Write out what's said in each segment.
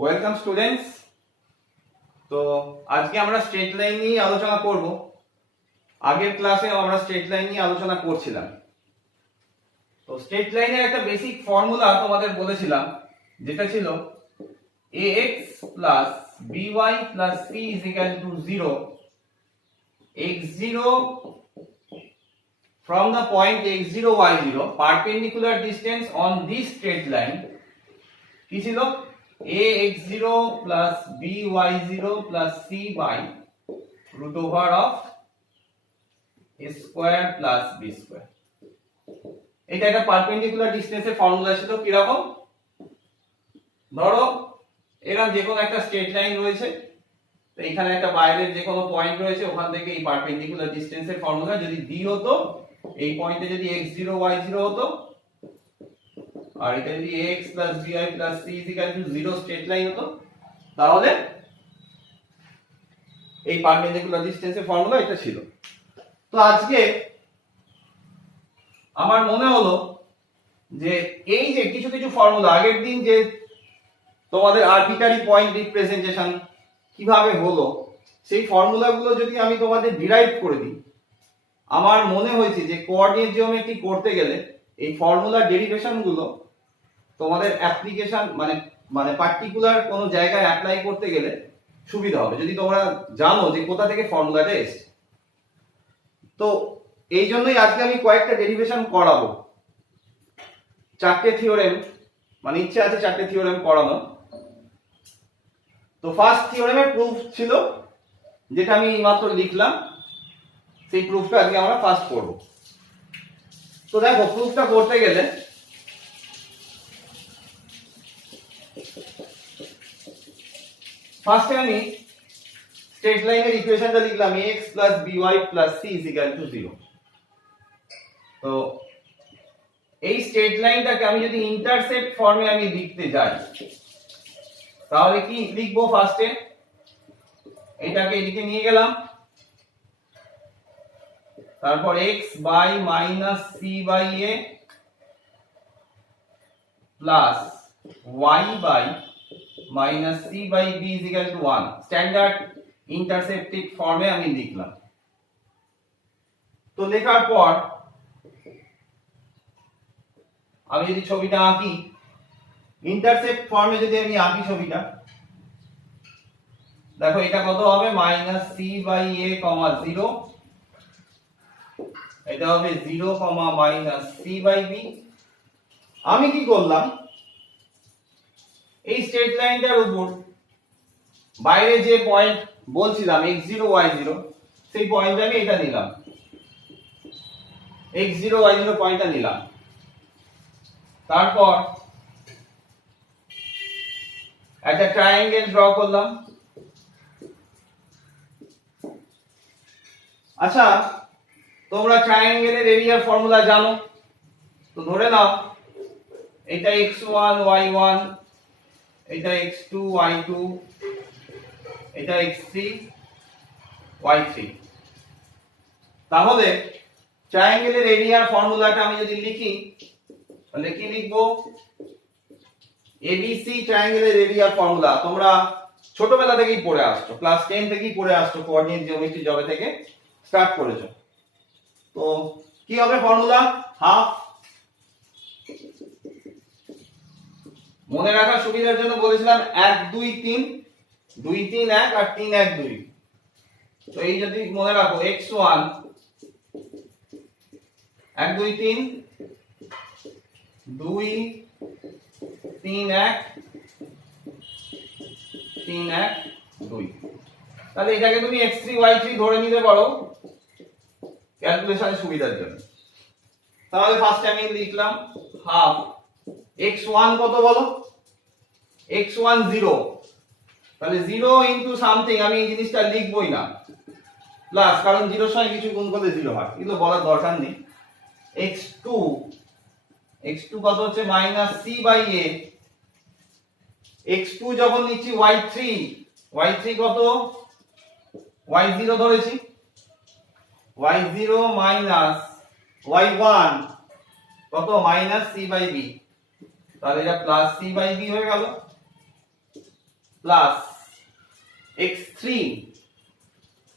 Welcome students. তো আজকে আমরা স্ট্রেট লাইন নিয়ে আলোচনা করব। আগের ক্লাসে আমরা স্ট্রেট লাইন নিয়ে আলোচনা করছিলাম। তো স্ট্রেট লাইনের একটা বেসিক ফর্মুলা তোমাদের বলেছিলাম, যেটা ছিল ax plus by plus c is equal to 0, x0 from the point x0 y0 perpendicular distance on this straight line কি ছিল ax0 plus by0 plus c by root over of a square plus b square। এটা একটা perpendicular ডিসটেন্সের formula ছিল। কি রকম? ধরো এরকম যে কোনো একটা স্ট্রেট লাইন রয়েছে, তো এখানে একটা বাইরের যে কোনো পয়েন্ট রয়েছে, ওখান থেকে এই পারপেন্ডিকুলার ডিসটেন্সের ফর্মুলা যদি d হতো, এই পয়েন্টে যদি x0 y0 হতো, আর এটা যদি ax plus by plus c is equal to 0 straight line হতো, তাহলে এই পারপেন্ডিকুলার ডিসটেন্সের ফর্মুলা এটা ছিল। তো আজকে আমার মনে হলো যে এই যে কিছু কিছু ফর্মুলা, আগের দিন যে তোমাদের আরবিটারি পয়েন্ট রিপ্রেজেন্টেশন কিভাবে হলো, সেই ফর্মুলাগুলো যদি আমি তোমাদের ডিরাইভ করে দিই, আমার মনে হয়েছে যে কোঅর্ডিনেট জিওমেট্রি করতে গেলে এই ফর্মুলা ডেরিভেশন গুলো তোমাদের অ্যাপ্লিকেশন মানে পার্টিকুলার কোনো জায়গায় অ্যাপ্লাই করতে গেলে সুবিধা হবে, যদি তোমরা জানো যে কোথা থেকে ফর্মুলাটা এসেছে। তো এই জন্যই আজকে আমি কয়েকটা ডেরিভেশন করাবো, চারটে থিওরেম, মানে ইচ্ছে আছে চারটে থিওরেম করানো। তো ফার্স্ট থিওরেমের প্রুফ ছিল যেটা আমি মাত্র লিখলাম, সেই প্রুফটা আজকে আমরা ফার্স্ট করব। তো দেখো, প্রুফটা করতে গেলে ফার্স্টে আমি স্ট্রেট লাইনের ইকুয়েশনটা লিখলাম ax plus by plus c is equal to 0। তো এই স্ট্রেট লাইনটাকে আমি যদি ইন্টারসেপ্ট ফর্মে আমি লিখতে যাই, তাহলে কি লিখবো? ফার্স্টে এটাকে এদিকে নিয়ে গেলাম, তারপর x by minus c by a plus y by minus c by b is equal to 1 standard ইন্টারসেপ্টিভ ফর্মে আমি লিখলাম। তো লেখার পর আমি যদি ছবিটা আঁকি, ইন্টারসেপ্ট ফর্মে যদি আমি আঁকি ছবিটা, দেখো এটা কত হবে? Minus C by A comma 0, এটা হবে 0 comma minus C by B. আমি কি করলাম, এই স্ট্রেট লাইনটার উপর বাইরে যে পয়েন্ট বলছিলাম x0 y0, সেই পয়েন্টটা আমি এটা নিলাম, x0 y0 পয়েন্টটা নিলাম। তারপর একটা ট্রায়াঙ্গেল ড্র করলাম। আচ্ছা, তোমরা ট্রায়াঙ্গেলের এরিয়ার ফর্মুলা জানো, তো ধরে নাও এটা x1 y1, এটা x2 y2, এটা x3 y3। তাহলে ট্রায়াঙ্গেলের এরিয়ার ফর্মুলাটা আমি যদি লিখি, তাহলে কি লিখবো? এবিসি ট্রায়াঙ্গেলের এরিয়ার ফর্মুলা তোমরা ছোটবেলা থেকেই পড়ে আসছো, ক্লাস 10 থেকেই পড়ে আসছো, কোঅর্ডিনেট জিওমেট্রি জবে থেকে স্টার্ট করেছো। তো কি হবে ফর্মুলা? হাফ। মনে রাখার সুবিধার জন্য বলেছিলাম 1 2 3, 2 3 1 আর 3 1 2। তো এই যদি মনে রাখো x1 1 2 3 2 3 1 3 1 2, তাহলে এটাকে তুমি x3 y3 ধরে নিতে পারো ক্যালকুলেশনের সুবিধার জন্য। তাহলে ফার্স্টে আমি লিখলাম হাফ x1 কত বলো? x1 0, তাহলে 0 ইনটু সামথিং, আমি এই জিনিসটা লিখবই না প্লাস, কারণ 0 এর সঙ্গে কিছু গুণ করলে 0 হয়, এগুলো বলার দরকার নেই। x2 কত হচ্ছে? Minus c by a। x2 যখন নিচ্ছি y3 কত? y0 ধরেছি, y0 মাইনাস y1 কত? Minus c by b। তাহলে এটা প্লাস c বাই b হয়ে গেল। প্লাস x3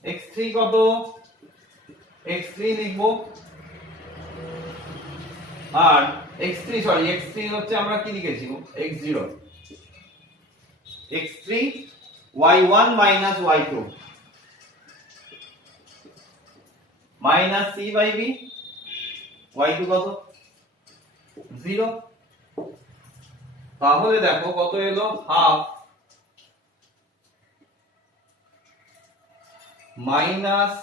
x3 কত x3 লিখবো আর x3 হচ্ছে আমরা কি লিখেছি x0 x3 y1 minus y2 minus c by b y2 কত 0 তাহলে দেখো কত এলো half minus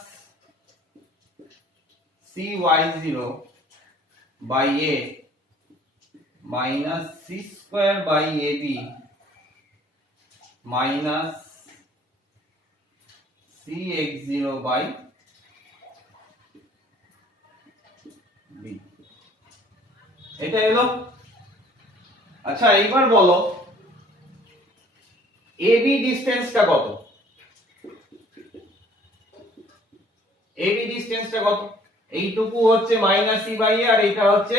cy0 by a minus c square by ab minus cx0 by b এটা এলো আচ্ছা এইবার বলো ab ডিসটেন্সটা কত ab ডিসটেন্সটা কত এইটুকু হচ্ছে মাইনাস c বাই a আর এইটা হচ্ছে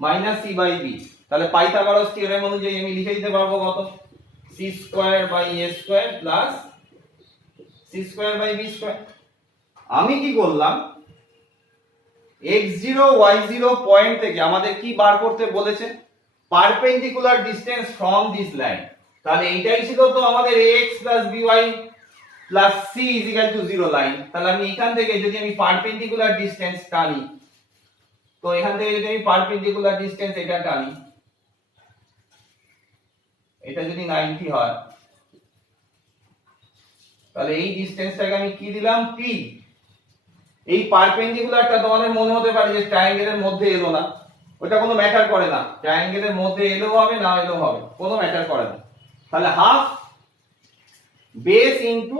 মাইনাস c বাই b তাহলে পাইথাগোরাস থিওরেম অনুযায়ী আমি লিখে দিতে পারবো কত c square by a square plus c square by b square আমি কি করলাম x0 y0 পয়েন্ট থেকে আমাদের কি বার করতে বলেছে perpendicular distance from this line তাহলে এইটাই ছিল তো আমাদের ax by plus c is equal to 0 line তাহলে আমি এখান থেকে যদি আমি পারপেন্ডিকুলার ডিসটেন্স টানি তো এখান থেকে যদি আমি পারপেন্ডিকুলার ডিসটেন্স এটা টানি এটা যদি 90 হয় তাহলে এই ডিসটেন্সটাকে আমি কি দিলাম p এই পারপেন্ডিকুলারটা তোমাদের মনে হতে পারে যে ট্রায়াঙ্গেলের মধ্যে এলো না ওটা কোনো ম্যাটার করে না ট্রায়াঙ্গেলের মধ্যে এলো হবে না এলো হবে কোনো ম্যাটার করে না তাহলে হাফ বেস ইনটু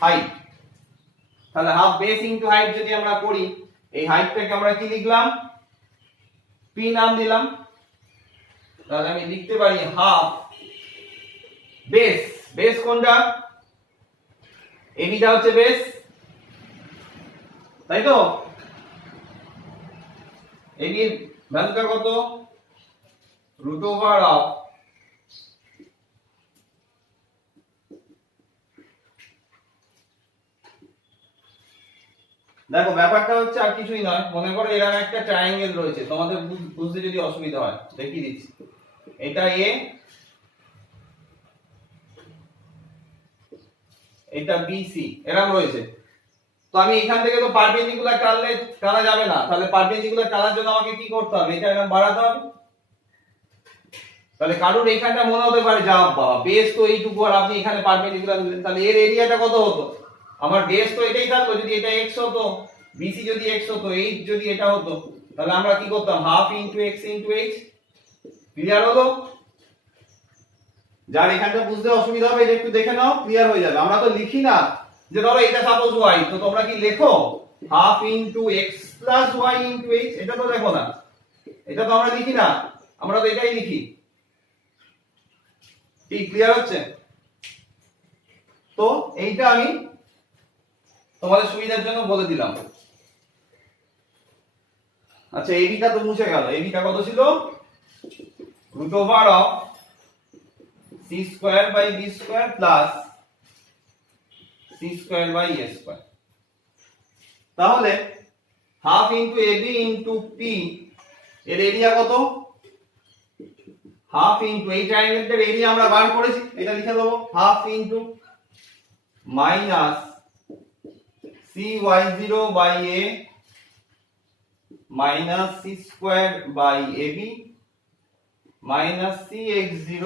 হাইট তাহলে হাফ বেস ইনটু হাইট যদি আমরা করি এই হাইটটাকে আমরা কি লিখলাম p নাম দিলাম তাহলে আমি লিখতে পারি হাফ বেস বেস কোনটা এবি টা হচ্ছে বেস তাই তো এবি এর ভ্যালুটা কত রুট ওভার অফ দেখো ব্যাপারটা হচ্ছে আর কিছুই নয় মনে করো এরকম একটা ট্রায়াঙ্গেল রয়েছে তোমাদের বুঝতে যদি অসুবিধা হয় দেখিয়ে দিচ্ছি এটা a এটা bc এরকম রয়েছে তো আমি এখান থেকে তো পারপেন্ডিকুলার টানা যাবে না তাহলে পারপেন্ডিকুলার টানার জন্য আমাকে কি করতে হবে এটা এরকম বাড়াতে হবে তাহলে কারোর এইখানটা মনে হতে পারে যা বাবা বেস তো এইটুকু আর আপনি এখানে পারপেন্ডিকুলার দিলেন তাহলে এর এরিয়াটা কত হতো আমার বেস তো এটাই থাকতো যদি এটা x হতো bc যদি x হতো h যদি এটা হতো তাহলে আমরা কি করতাম half into x into h clear হলো যার এখানটা বুঝতে অসুবিধা হবে এটা একটু দেখে নাও ক্লিয়ার হয়ে যাবে আমরা তো লিখি না যে ধরো এটা সাপোজ y তো তোমরা কি লেখো half into x plus y into h এটা তো লেখো না এটা তো আমরা লিখি না আমরা তো এটাই লিখি কি ক্লিয়ার হচ্ছে তো এইটা আমি তোমাদের সুবিধার জন্য বলে দিলাম আচ্ছা এবিটা তো মুছে গেল এবিটা কত ছিল root over of c square by b square plus c square by a square তাহলে half into ab into p এর এরিয়া কত হাফ ইনটু এই ট্রায়াঙ্গেলটার এরিয়া আমরা বার করেছি এটা লিখে দেবো half into minus cy0 by a minus c square by ab minus cx0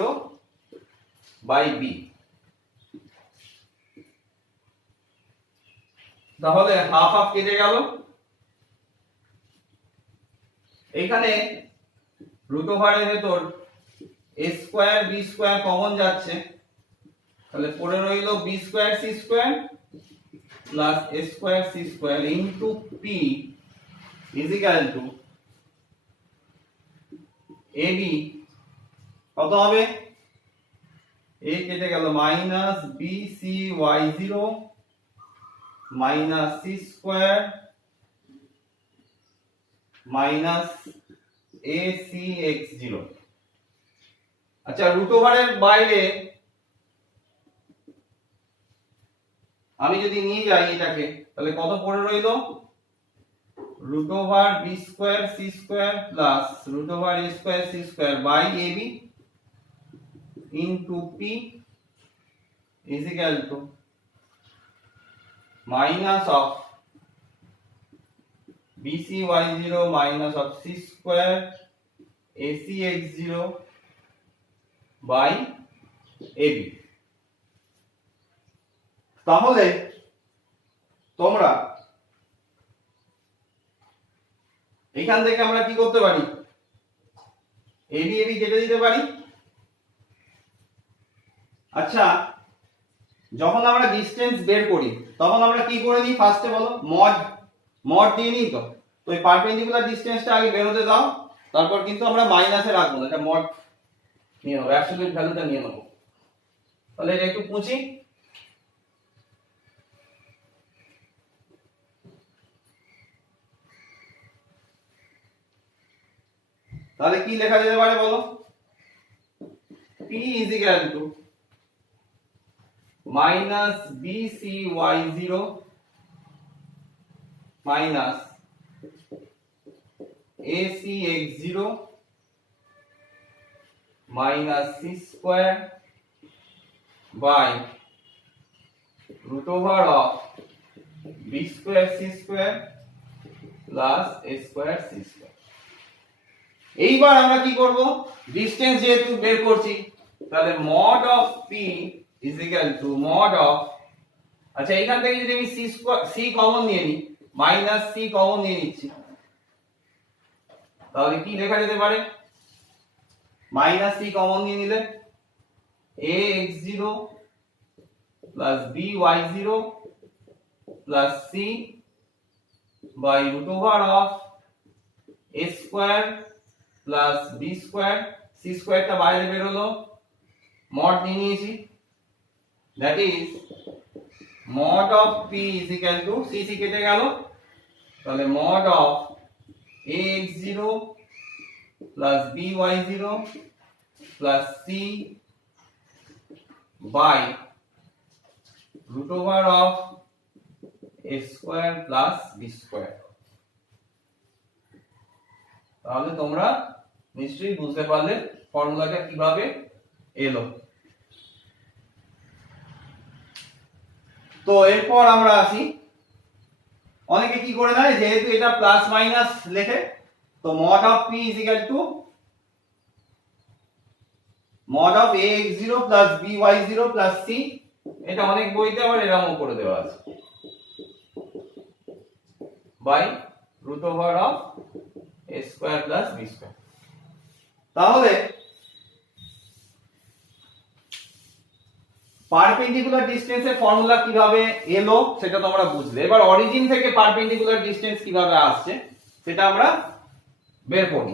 by b তাহলে হাফ হাফ কেটে গেল এখানে রুট ওভারের ভেতর a square b square common যাচ্ছে তাহলে পড়ে রইল b square c square plus a square c square into p is equal to ab কত হবে a কেটে গেল minus bcy0 minus c square minus acx0 আচ্ছা রুট ওভারের বাইরে আমি যদি নিয়ে যাই এটাকে তাহলে কত পড়ে রইলো root over b square c square plus root over a square c square by ab into p is equal to minus of bcy0 minus of c square acx0 by ab। তাহলে তোমরা এখান থেকে আমরা কি করতে পারি ab ab কেটে দিতে পারি। আচ্ছা যখন আমরা ডিসটেন্স বের করি তখন আমরা কি করে দিই ফার্স্টে বলো মড দিয়ে নিই তো এই পারপেন্ডিকুলার ডিসটেন্সটা আগে বের হতে দাও তারপর কিন্তু আমরা মাইনাসে রাখবো না এটা মড নিয়ে নেবো অ্যাবসলিউট ভ্যালুটা নিয়ে নেবো। তাহলে এটা একটু পুঁছি তাহলে কি লেখা যেতে পারে বলো p is equal to minus bcy0 minus acx0 minus c square by root over of b square c square plus a square c square। এইবার আমরা কি করব ডিসটেন্স যেহেতু বের করছি তাহলে mod of p is equal to mod of আচ্ছা এখান থেকে যদি আমি c কমন নিয়ে নিই মাইনাস c কমন নিয়ে নিচ্ছি তাহলে কি লেখা যেতে পারে মাইনাস c কমন নিয়ে নিলে ax0 plus by0 plus c by root over of a square plus b square c square টা বাইরে বের হলো mod নিয়ে নিয়েছি that is mod of p is equal to c কেটে গেল তাহলে mod of ax0 plus by0 plus c by root over of a square plus b square। তাহলে তোমরা নিশ্চয়ই বুঝতে পারলে ফর্মুলাটা কিভাবে এলো। তো এরপর আমরা আসি অনেকে কি করে নেয় যেহেতু এটা প্লাস মাইনাস লেখে তো mod of p is equal to mod of ax0 plus by0 plus c এটা অনেক বইতে আবার এরকম করে দেওয়া আছে by root over of a square plus b square। তাহলে পারপেন্ডিকুলার ডিসটেন্সের ফর্মুলা কিভাবে এলো সেটা তোমরা বুঝলে। এবার অরিজিন থেকে পারপেন্ডিকুলার ডিসটেন্স কিভাবে আসছে সেটা আমরা বের করব।